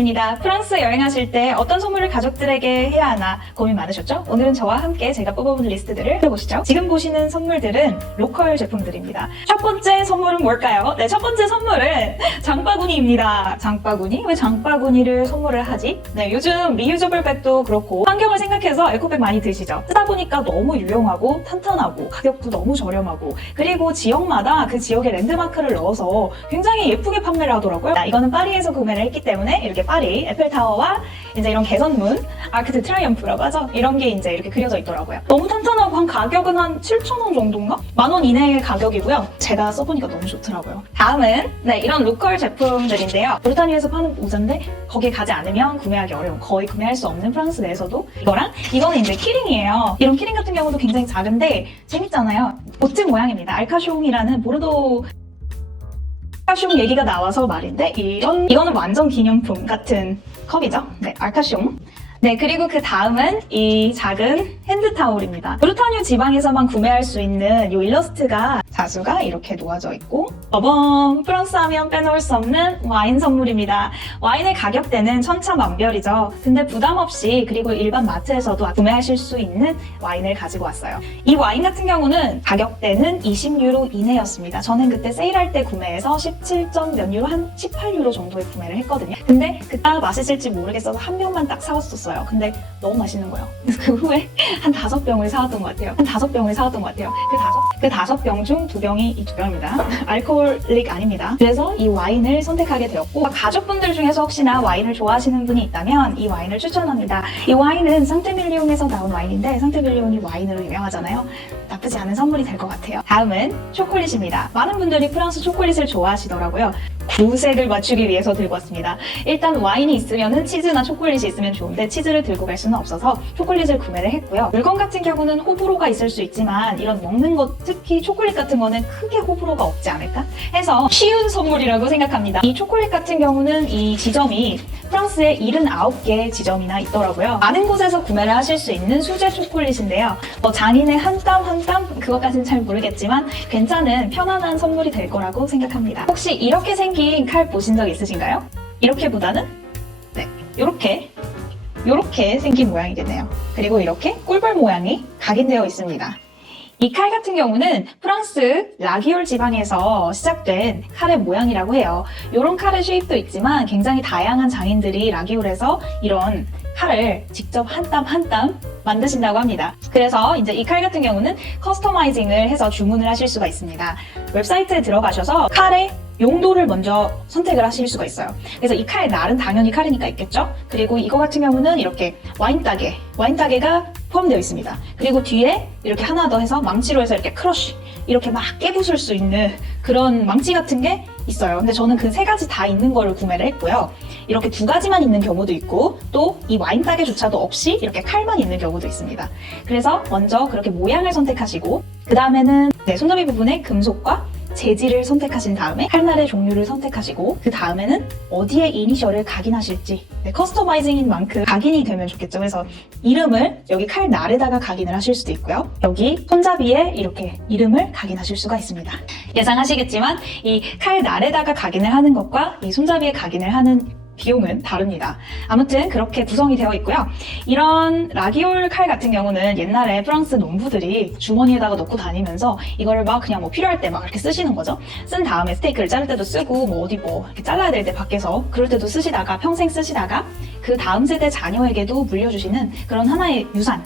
프랑스입니다. 프랑스 여행하실 때 어떤 선물을 가족들에게 해야 하나 고민 많으셨죠? 오늘은 저와 함께 제가 뽑아본 리스트들을 해보시죠. 지금 보시는 선물들은 로컬 제품들입니다. 첫 번째 선물은 뭘까요? 네, 첫 번째 선물은 장바구니입니다. 장바구니? 왜 장바구니를 선물을 하지? 네, 요즘 리유저블 백도 그렇고 환경을 생각해서 에코백 많이 드시죠? 쓰다 보니까 너무 유용하고 탄탄하고 가격도 너무 저렴하고 그리고 지역마다 그 지역의 랜드마크를 넣어서 굉장히 예쁘게 판매를 하더라고요. 이거는 파리에서 구매를 했기 때문에 이렇게 파리 에펠타워와 이제 이런 개선문 아크 드 트라이엄프라고 하죠. 이런 게 이제 이렇게 그려져 있더라고요. 너무 탄탄하고 한 가격은 한 7,000원 정도인가? 10,000원 이내의 가격이고요. 제가 써보니까 너무 좋더라고요. 다음은 네, 이런 로컬 제품들인데요. 브루타뉴에서 파는 모자인데 거기에 가지 않으면 구매하기 어려운, 거의 구매할 수 없는 프랑스 내에서도 이거랑 이거는 이제 키링이에요. 이런 키링 같은 경우도 굉장히 작은데 재밌잖아요. 보트 모양입니다. 알카숑이라는 보르도 알카숑 얘기가 나와서 말인데 이거는 완전 기념품 같은 컵이죠. 네, 알카숑. 네, 그리고 그 다음은 이 작은 핸드타올입니다. 브루타뉴 지방에서만 구매할 수 있는 이 일러스트가 자수가 이렇게 놓아져 있고 버번 프랑스 하면 빼놓을 수 없는 와인 선물입니다. 와인의 가격대는 천차만별이죠. 근데 부담 없이 그리고 일반 마트에서도 구매하실 수 있는 와인을 가지고 왔어요. 이 와인 같은 경우는 가격대는 20유로 이내였습니다. 저는 그때 세일할 때 구매해서 17점 몇 유로, 한 18유로 정도에 구매를 했거든요. 근데 그때 맛있을지 모르겠어서 한 병만 딱 사왔었어요. 근데 너무 맛있는 거예요. 그래서 그 후에 한 5병을 사왔던 것 같아요. 그 5병 중 2병이 이 2병입니다. 알코올릭 아닙니다. 그래서 이 와인을 선택하게 되었고 가족분들 중에서 혹시나 와인을 좋아하시는 분이 있다면 이 와인을 추천합니다. 이 와인은 상테밀리옹에서 나온 와인인데 상테밀리옹이 와인으로 유명하잖아요. 나쁘지 않은 선물이 될 것 같아요. 다음은 초콜릿입니다. 많은 분들이 프랑스 초콜릿을 좋아하시더라고요. 구색을 맞추기 위해서 들고 왔습니다. 일단 와인이 있으면은 치즈나 초콜릿이 있으면 좋은데 치즈를 들고 갈 수는 없어서 초콜릿을 구매를 했고요. 물건 같은 경우는 호불호가 있을 수 있지만 이런 먹는 것, 특히 초콜릿 같은 거는 크게 호불호가 없지 않을까 해서 쉬운 선물이라고 생각합니다. 이 초콜릿 같은 경우는 이 지점이 프랑스에 79개 지점이나 있더라고요. 많은 곳에서 구매를 하실 수 있는 수제 초콜릿인데요. 장인의 한 땀 한 땀 그것까지는 잘 모르겠지만 괜찮은 편안한 선물이 될 거라고 생각합니다. 혹시 이렇게 생긴 칼 보신 적 있으신가요? 이렇게보다는 네, 이렇게 생긴 모양이겠네요. 그리고 이렇게 꿀벌 모양이 각인되어 있습니다. 이 칼 같은 경우는 프랑스 라기올 지방에서 시작된 칼의 모양이라고 해요. 이런 칼의 쉐입도 있지만 굉장히 다양한 장인들이 라기올에서 이런 칼을 직접 한 땀 한 땀 만드신다고 합니다. 그래서 이제 이 칼 같은 경우는 커스터마이징을 해서 주문을 하실 수가 있습니다. 웹사이트에 들어가셔서 칼의 용도를 먼저 선택을 하실 수가 있어요. 그래서 이 칼의 날은 당연히 칼이니까 있겠죠? 그리고 이거 같은 경우는 이렇게 와인 따개가 포함되어 있습니다. 그리고 뒤에 이렇게 하나 더 해서 망치로 해서 이렇게 크러쉬, 이렇게 막 깨부술 수 있는 그런 망치 같은 게 있어요. 근데 저는 그 3가지 다 있는 거를 구매를 했고요. 이렇게 2가지만 있는 경우도 있고 또 이 와인 따개조차도 없이 이렇게 칼만 있는 경우도 있습니다. 그래서 먼저 그렇게 모양을 선택하시고 그 다음에는 손잡이 부분에 금속과 재질을 선택하신 다음에 칼날의 종류를 선택하시고 그 다음에는 어디에 이니셜을 각인하실지 커스터마이징인 만큼 각인이 되면 좋겠죠. 그래서 이름을 여기 칼날에다가 각인을 하실 수도 있고요. 여기 손잡이에 이렇게 이름을 각인하실 수가 있습니다. 예상하시겠지만 이 칼날에다가 각인을 하는 것과 이 손잡이에 각인을 하는 비용은 다릅니다. 아무튼 그렇게 구성이 되어 있고요. 이런 라기올 칼 같은 경우는 옛날에 프랑스 농부들이 주머니에다가 넣고 다니면서 이거를 막 그냥 필요할 때 막 이렇게 쓰시는 거죠. 쓴 다음에 스테이크를 자를 때도 쓰고 어디 이렇게 잘라야 될 때 밖에서 그럴 때도 쓰시다가 평생 쓰시다가 그 다음 세대 자녀에게도 물려주시는 그런 하나의 유산,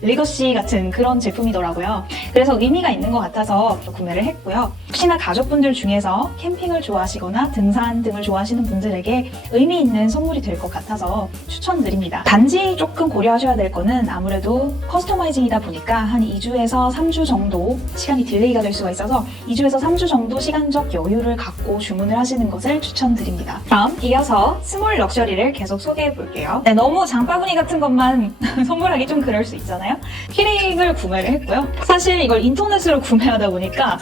리거시 같은 그런 제품이더라고요. 그래서 의미가 있는 것 같아서 구매를 했고요. 혹시나 가족분들 중에서 캠핑을 좋아하시거나 등산 등을 좋아하시는 분들에게 의미 있는 선물이 될 것 같아서 추천드립니다. 단지 조금 고려하셔야 될 거는 아무래도 커스터마이징이다 보니까 한 2주에서 3주 정도 시간이 딜레이가 될 수가 있어서 2주에서 3주 정도 시간적 여유를 갖고 주문을 하시는 것을 추천드립니다. 그럼 이어서 스몰 럭셔리를 계속 소개해 볼게요. 너무 장바구니 같은 것만 선물하기 좀 그럴 수 있잖아요. 키링을 구매를 했고요. 사실 이걸 인터넷으로 구매하다 보니까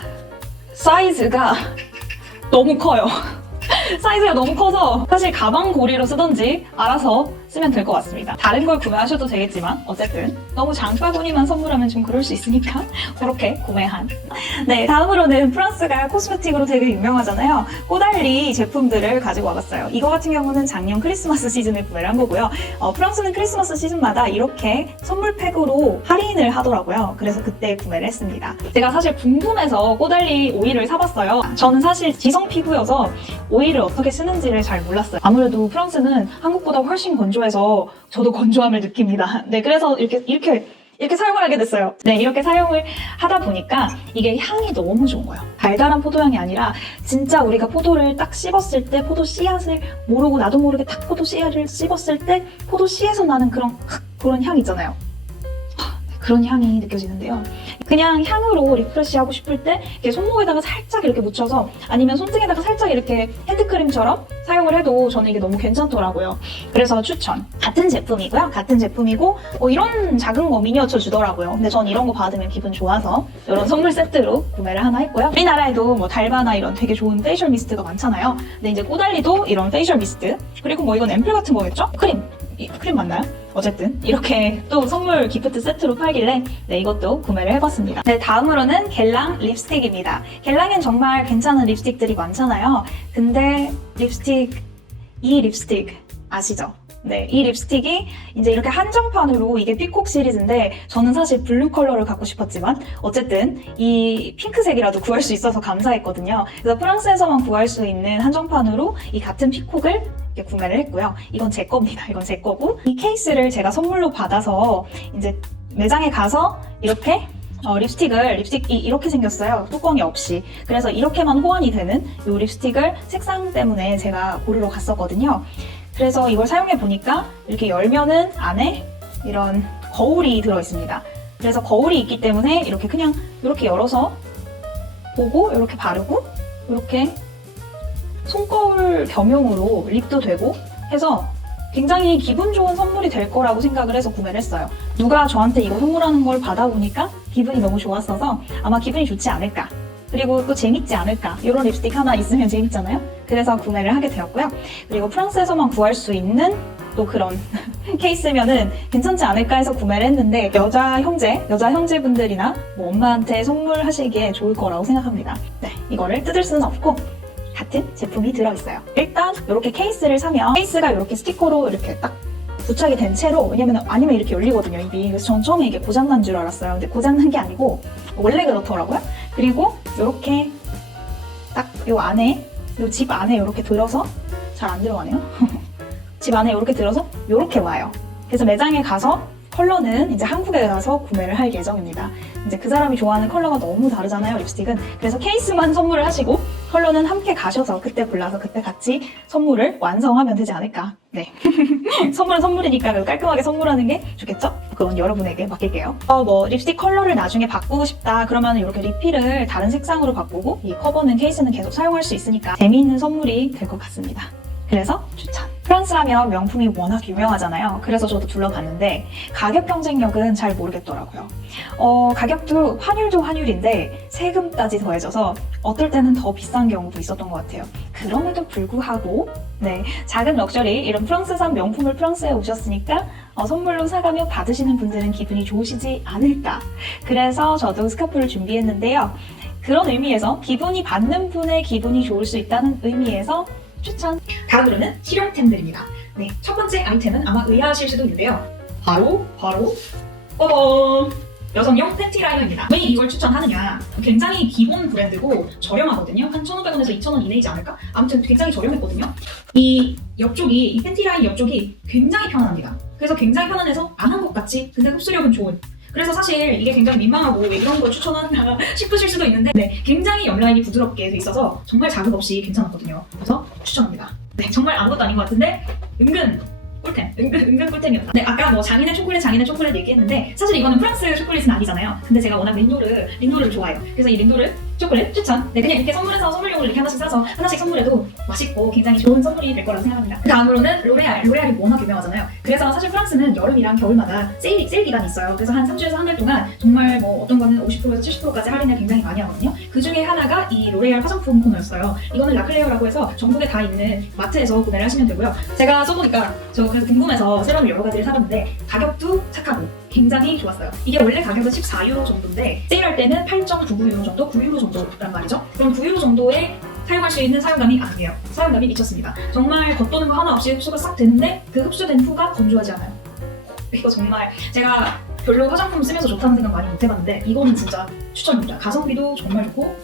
사이즈가 너무 커요. 사이즈가 너무 커서 사실 가방 고리로 쓰던지 알아서 쓰면 될 것 같습니다. 다른 걸 구매하셔도 되겠지만 어쨌든 너무 장바구니만 선물하면 좀 그럴 수 있으니까 그렇게 구매한. 네, 다음으로는 프랑스가 코스메틱으로 되게 유명하잖아요. 꼬달리 제품들을 가지고 와봤어요. 이거 같은 경우는 작년 크리스마스 시즌에 구매를 한 거고요. 프랑스는 크리스마스 시즌마다 이렇게 선물팩으로 할인을 하더라고요. 그래서 그때 구매를 했습니다. 제가 사실 궁금해서 꼬달리 오일을 사봤어요. 저는 사실 지성 피부여서 오일을 어떻게 쓰는지를 잘 몰랐어요. 아무래도 프랑스는 한국보다 훨씬 건조해서 저도 건조함을 느낍니다. 네, 그래서 이렇게 사용을 하게 됐어요. 네, 이렇게 사용을 하다 보니까 이게 향이 너무 좋은 거예요. 달달한 포도향이 아니라 진짜 우리가 포도를 딱 씹었을 때 포도 씨앗을 모르고 나도 모르게 딱 포도 씨앗을 씹었을 때 포도 씨에서 나는 그런 향 있잖아요. 그런 향이 느껴지는데요. 그냥 향으로 리프레시하고 싶을 때 이렇게 손목에다가 살짝 이렇게 묻혀서 아니면 손등에다가 살짝 이렇게 핸드크림처럼 사용을 해도 저는 이게 너무 괜찮더라고요. 그래서 추천. 같은 제품이고요. 같은 제품이고 이런 작은 거 미니어처 주더라고요. 근데 전 이런 거 받으면 기분 좋아서 이런 선물 세트로 구매를 하나 했고요. 우리나라에도 뭐 달바나 이런 되게 좋은 페이셜 미스트가 많잖아요. 근데 이제 꼬달리도 이런 페이셜 미스트, 그리고 뭐 이건 앰플 같은 거겠죠? 크림 맞나요? 어쨌든 이렇게 또 선물 기프트 세트로 팔길래 네, 이것도 구매를 해봤습니다. 네, 다음으로는 겔랑 립스틱입니다. 겔랑엔 정말 괜찮은 립스틱들이 많잖아요. 근데 이 립스틱 아시죠? 네, 이 립스틱이 이제 이렇게 한정판으로 이게 피콕 시리즈인데 저는 사실 블루 컬러를 갖고 싶었지만 어쨌든 이 핑크색이라도 구할 수 있어서 감사했거든요. 그래서 프랑스에서만 구할 수 있는 한정판으로 이 같은 피콕을 이렇게 구매를 했고요. 이건 제 겁니다. 이건 제 거고 이 케이스를 제가 선물로 받아서 이제 매장에 가서 이렇게 립스틱이 이렇게 생겼어요. 뚜껑이 없이. 그래서 이렇게만 호환이 되는 이 립스틱을 색상 때문에 제가 고르러 갔었거든요. 그래서 이걸 사용해 보니까 이렇게 열면은 안에 이런 거울이 들어있습니다. 그래서 거울이 있기 때문에 이렇게 그냥 이렇게 열어서 보고 이렇게 바르고 이렇게 손거울 겸용으로 립도 되고 해서 굉장히 기분 좋은 선물이 될 거라고 생각을 해서 구매를 했어요. 누가 저한테 이거 선물하는 걸 받아보니까 기분이 너무 좋았어서 아마 기분이 좋지 않을까. 그리고 또 재밌지 않을까. 이런 립스틱 하나 있으면 재밌잖아요. 그래서 구매를 하게 되었고요. 그리고 프랑스에서만 구할 수 있는 또 그런 케이스면은 괜찮지 않을까 해서 구매를 했는데 여자 형제분들이나 뭐 엄마한테 선물하시기에 좋을 거라고 생각합니다. 네, 이거를 뜯을 수는 없고 같은 제품이 들어있어요. 일단 이렇게 케이스를 사면 케이스가 이렇게 스티커로 이렇게 딱 부착이 된 채로, 왜냐면 아니면 이렇게 열리거든요, 입이. 그래서 전 처음에 이게 고장난 줄 알았어요. 근데 고장난 게 아니고 원래 그렇더라고요. 그리고 이렇게 딱 요 안에, 요 집 안에 이렇게 들어서 잘 안 들어가네요. 집 안에 이렇게 들어서 이렇게 와요. 그래서 매장에 가서 컬러는 이제 한국에 가서 구매를 할 예정입니다. 이제 그 사람이 좋아하는 컬러가 너무 다르잖아요, 립스틱은. 그래서 케이스만 선물을 하시고 컬러는 함께 가셔서 그때 골라서 그때 같이 선물을 완성하면 되지 않을까. 네. 선물은 선물이니까 깔끔하게 선물하는 게 좋겠죠? 그건 여러분에게 맡길게요. 뭐 립스틱 컬러를 나중에 바꾸고 싶다 그러면 이렇게 리필을 다른 색상으로 바꾸고 이 커버는 케이스는 계속 사용할 수 있으니까 재미있는 선물이 될 것 같습니다. 그래서 추천. 프랑스 하면 명품이 워낙 유명하잖아요. 그래서 저도 둘러봤는데 가격 경쟁력은 잘 모르겠더라고요. 가격도 환율도 환율인데 세금까지 더해져서 어떨 때는 더 비싼 경우도 있었던 것 같아요. 그럼에도 불구하고 네, 작은 럭셔리, 이런 프랑스산 명품을 프랑스에 오셨으니까 선물로 사가며 받으시는 분들은 기분이 좋으시지 않을까. 그래서 저도 스카프를 준비했는데요. 그런 의미에서 기분이 받는 분의 기분이 좋을 수 있다는 의미에서 추천! 다음으로는 실용템들입니다. 네, 첫 번째 아이템은 아마 의아하실 수도 있는데요. 바로 빠밤! 여성용 팬티 라이너입니다. 왜 이걸 추천하느냐? 굉장히 기본 브랜드고 저렴하거든요. 한 1,500원에서 2,000원 이내이지 않을까? 아무튼 굉장히 저렴했거든요. 이 팬티 라인 옆쪽이 굉장히 편안합니다. 그래서 굉장히 편안해서 안 한 것 같지? 근데 흡수력은 좋은. 그래서 사실 이게 굉장히 민망하고 왜 이런 걸 추천하나 싶으실 수도 있는데 네, 굉장히 옆라인이 부드럽게 돼 있어서 정말 자극 없이 괜찮았거든요. 그래서 추천합니다. 네, 정말 아무것도 아닌 것 같은데 은근 꿀템이었다. 네, 아까 뭐 장인의 초콜릿 얘기했는데 사실 이거는 프랑스 초콜릿은 아니잖아요. 근데 제가 워낙 린도를 좋아해요. 그래서 이 린도를 초콜릿 추천. 네, 그냥 이렇게 선물해서 선물용으로 이렇게 하나씩 사서 하나씩 선물해도 맛있고 굉장히 좋은 선물이 될 거라고 생각합니다. 다음으로는 로레알이 워낙 유명하잖아요. 그래서 사실 프랑스는 여름이랑 겨울마다 세일 기간이 있어요. 그래서 한 3주에서 한 달 동안 정말 뭐 어떤 거는 50%에서 70%까지 할인을 굉장히 많이 하거든요. 그 중에 하나가 이 로레알 화장품 코너였어요. 이거는 라클레어라고 해서 전국에 다 있는 마트에서 구매를 하시면 되고요. 제가 써보니까 저 그래서 궁금해서 세럼을 여러 가지를 사봤는데 가격도 착하고 굉장히 좋았어요. 이게 원래 가격은 14유로 정도인데 세일할 때는 8.99유로 정도, 9유로 정도란 말이죠. 그럼 9유로 정도에 사용할 수 있는 사용감이 아니에요. 사용감이 미쳤습니다. 정말 겉도는 거 하나 없이 흡수가 싹 되는데 그 흡수된 후가 건조하지 않아요. 이거 정말 제가 별로 화장품 쓰면서 좋다는 생각 많이 못 해봤는데 이거는 진짜 추천입니다. 가성비도 정말 좋고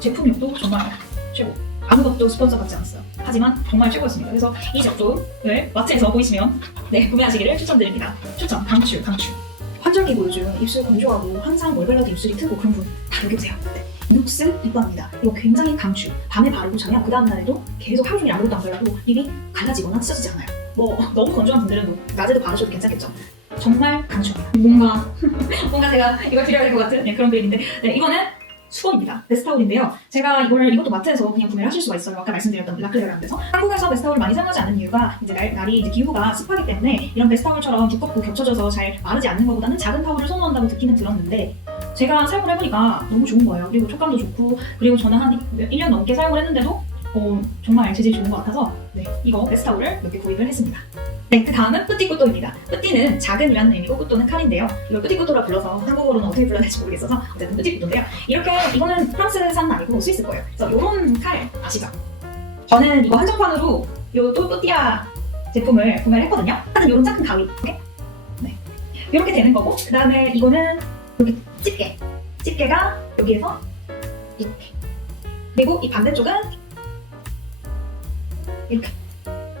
제품력도 정말 최고. 아무것도 스폰서 받지 않았어요. 하지만 정말 최고였습니다. 그래서 이 제품을 마트에서 보이시면 구매하시기를 추천드립니다. 추천, 강추. 환절기고 요즘 입술 건조하고 항상 뭘 발라도 입술이 트고 그런 분 다 여기 오세요. 눅스 립밤입니다. 이거 굉장히 강추. 밤에 바르고 자면 그 다음날에도 계속 하루 종일 아무것도 안 발라도 립이 갈라지거나 찢어지지 않아요. 뭐 너무 건조한 분들은 뭐 낮에도 바르셔도 괜찮겠죠. 정말 강추합니다. 뭔가 제가 이걸 드려야 될 것 같은 그런 그림인데 이거는 수건입니다. 베스타올인데요. 제가 이것도 마트에서 그냥 구매를 하실 수가 있어요. 아까 말씀드렸던 라클레어라는 데서. 한국에서 베스타올 많이 사용하지 않는 이유가 이제 날이 이제 기후가 습하기 때문에 이런 베스타올처럼 두껍고 겹쳐져서 잘 마르지 않는 것보다는 작은 타올을 선호한다고 듣기는 들었는데 제가 사용을 해보니까 너무 좋은 거예요. 그리고 촉감도 좋고 그리고 저는 한 1년 넘게 사용을 했는데도 정말 재질이 좋은 것 같아서 이거 베스타올을 몇 개 구입을 했습니다. 그 다음은 뿌띠꾸또입니다. 뿌띠는 작은이라는 의미고 꾸또는 칼인데요. 이걸 뿌띠꾸또라 불러서 한국어로는 어떻게 불러야 될지 모르겠어서 어쨌든 뿌띠꾸또인데요. 이거는 프랑스산 아니고 스위스 거예요. 그래서 이런 칼 아시죠? 저는 이거 한정판으로 요 또띠아 제품을 구매를 했거든요. 이런 작은 가위 이렇게 되는 거고 그 다음에 이거는 여기 집게가 여기에서 이렇게 그리고 이 반대쪽은 이렇게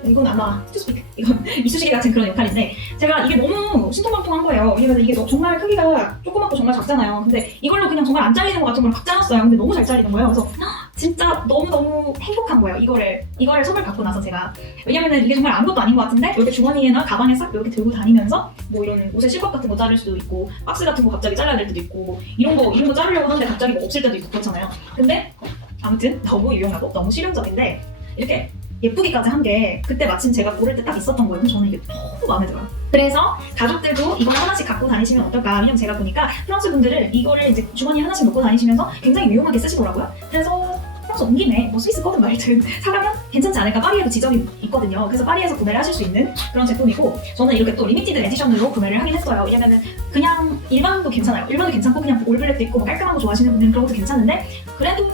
이건 아마 투스픽 이건 이쑤시개 같은 그런 역할인데 제가 이게 너무 신통방통한 거예요. 이게 정말 크기가 조그맣고 정말 작잖아요. 근데 이걸로 그냥 정말 안 잘리는 것 같은 걸 확 잘랐어요. 근데 너무 잘 잘리는 거예요. 그래서 진짜 너무너무 행복한 거예요. 이거를 선물 받고 나서 제가 왜냐면은 이게 정말 아무것도 아닌 것 같은데 이렇게 주머니에나 가방에 싹 이렇게 들고 다니면서 뭐 이런 옷에 실컷 같은 거 자를 수도 있고 박스 같은 거 갑자기 잘라야 될 때도 있고 뭐 이런 거 자르려고 하는데 갑자기 뭐 없을 때도 있고 그렇잖아요. 근데 아무튼 너무 유용하고 너무 실용적인데 이렇게 예쁘기까지 한 게 그때 마침 제가 고를 때 딱 있었던 거예요. 그래서 저는 이게 너무 마음에 들어요. 그래서 가족들도 이걸 하나씩 갖고 다니시면 어떨까? 왜냐면 제가 보니까 프랑스 분들은 이거를 이제 주머니에 하나씩 넣고 다니시면서 굉장히 유용하게 쓰시더라고요. 그래서 프랑스 온 김에 뭐 스위스 거든 말든 사가면 괜찮지 않을까? 파리에도 지점이 있거든요. 그래서 파리에서 구매를 하실 수 있는 그런 제품이고 저는 이렇게 또 리미티드 에디션으로 구매를 하긴 했어요. 왜냐면은 그냥 일반도 괜찮아요. 일반도 괜찮고 그냥 올블랙도 있고 뭐 깔끔한 거 좋아하시는 분들은 그런 것도 괜찮은데 그래도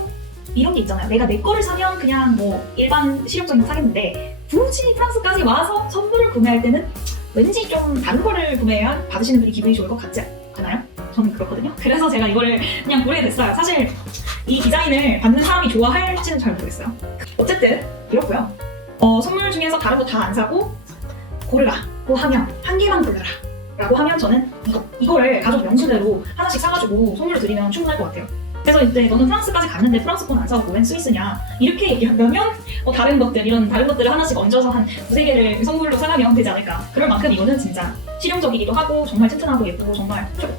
이런 게 있잖아요. 내가 내 거를 사면 그냥 뭐 일반 실용적인 거 사겠는데 굳이 프랑스까지 와서 선물을 구매할 때는 왠지 좀 다른 거를 구매해야 받으시는 분이 기분이 좋을 것 같지 않아요? 저는 그렇거든요. 그래서 제가 이거를 그냥 고르게 됐어요. 사실 이 디자인을 받는 사람이 좋아할지는 잘 모르겠어요. 어쨌든 이렇고요. 선물 중에서 다른 거 다 안 사고 고르라고 하면 한 개만 골라라 라고 하면 저는 이거를 가족 명수대로 하나씩 사가지고 선물로 드리면 충분할 것 같아요. 그래서 이제 너는 프랑스까지 갔는데 프랑스권 안 사고 웬 스위스냐 이렇게 얘기하면 다른 것들을 하나씩 얹어서 한 2-3개를 선물로 사가면 되지 않을까. 그럴 만큼 이거는 진짜 실용적이기도 하고 정말 튼튼하고 예쁘고 정말 최고.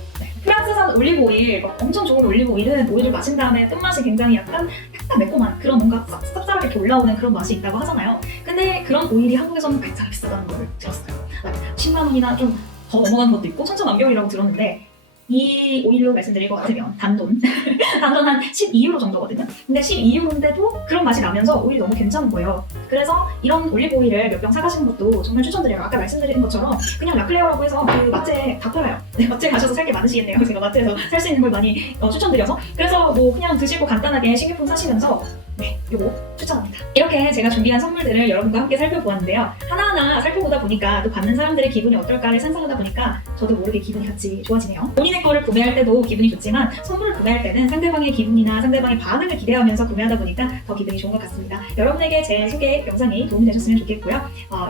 프랑스산 올리브 오일, 엄청 좋은 올리브 오일은 오일을 마신 다음에 끝맛이 굉장히 약간 매콤한 그런 뭔가 쌉싸하게 이렇게 올라오는 그런 맛이 있다고 하잖아요. 근데 그런 오일이 한국에서는 굉장히 비싸다는 걸 들었어요. 10만 원이나 좀 더 넘어가는 것도 있고 천차만별이라고 들었는데 이 오일로 말씀드릴 것 같으면 단돈 한 12유로 정도거든요. 근데 12유로인데도 그런 맛이 나면서 오일이 너무 괜찮은 거예요. 그래서 이런 올리브 오일을 몇 병 사가시는 것도 정말 추천드려요. 아까 말씀드린 것처럼 그냥 라클레어라고 해서 그 마트에 다 팔아요. 마트에 가셔서 살 게 많으시겠네요. 제가 마트에서 살 수 있는 걸 많이 추천드려서 그래서 뭐 그냥 드시고 간단하게 식료품 사시면서 요거 추천합니다. 이렇게 제가 준비한 선물들을 여러분과 함께 살펴보았는데요. 하나하나 살펴보다 보니까 또 받는 사람들의 기분이 어떨까를 상상하다 보니까 저도 모르게 기분이 같이 좋아지네요. 본인의 거를 구매할 때도 기분이 좋지만 선물을 구매할 때는 상대방의 기분이나 상대방의 반응을 기대하면서 구매하다 보니까 더 기분이 좋은 것 같습니다. 여러분에게 제 소개 영상이 도움이 되셨으면 좋겠고요.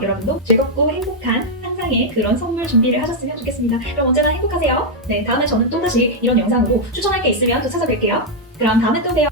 여러분도 즐겁고 행복한 상상의 그런 선물 준비를 하셨으면 좋겠습니다. 그럼 언제나 행복하세요. 다음에 저는 또다시 이런 영상으로 추천할 게 있으면 또 찾아뵐게요. 그럼 다음에 또 봬요.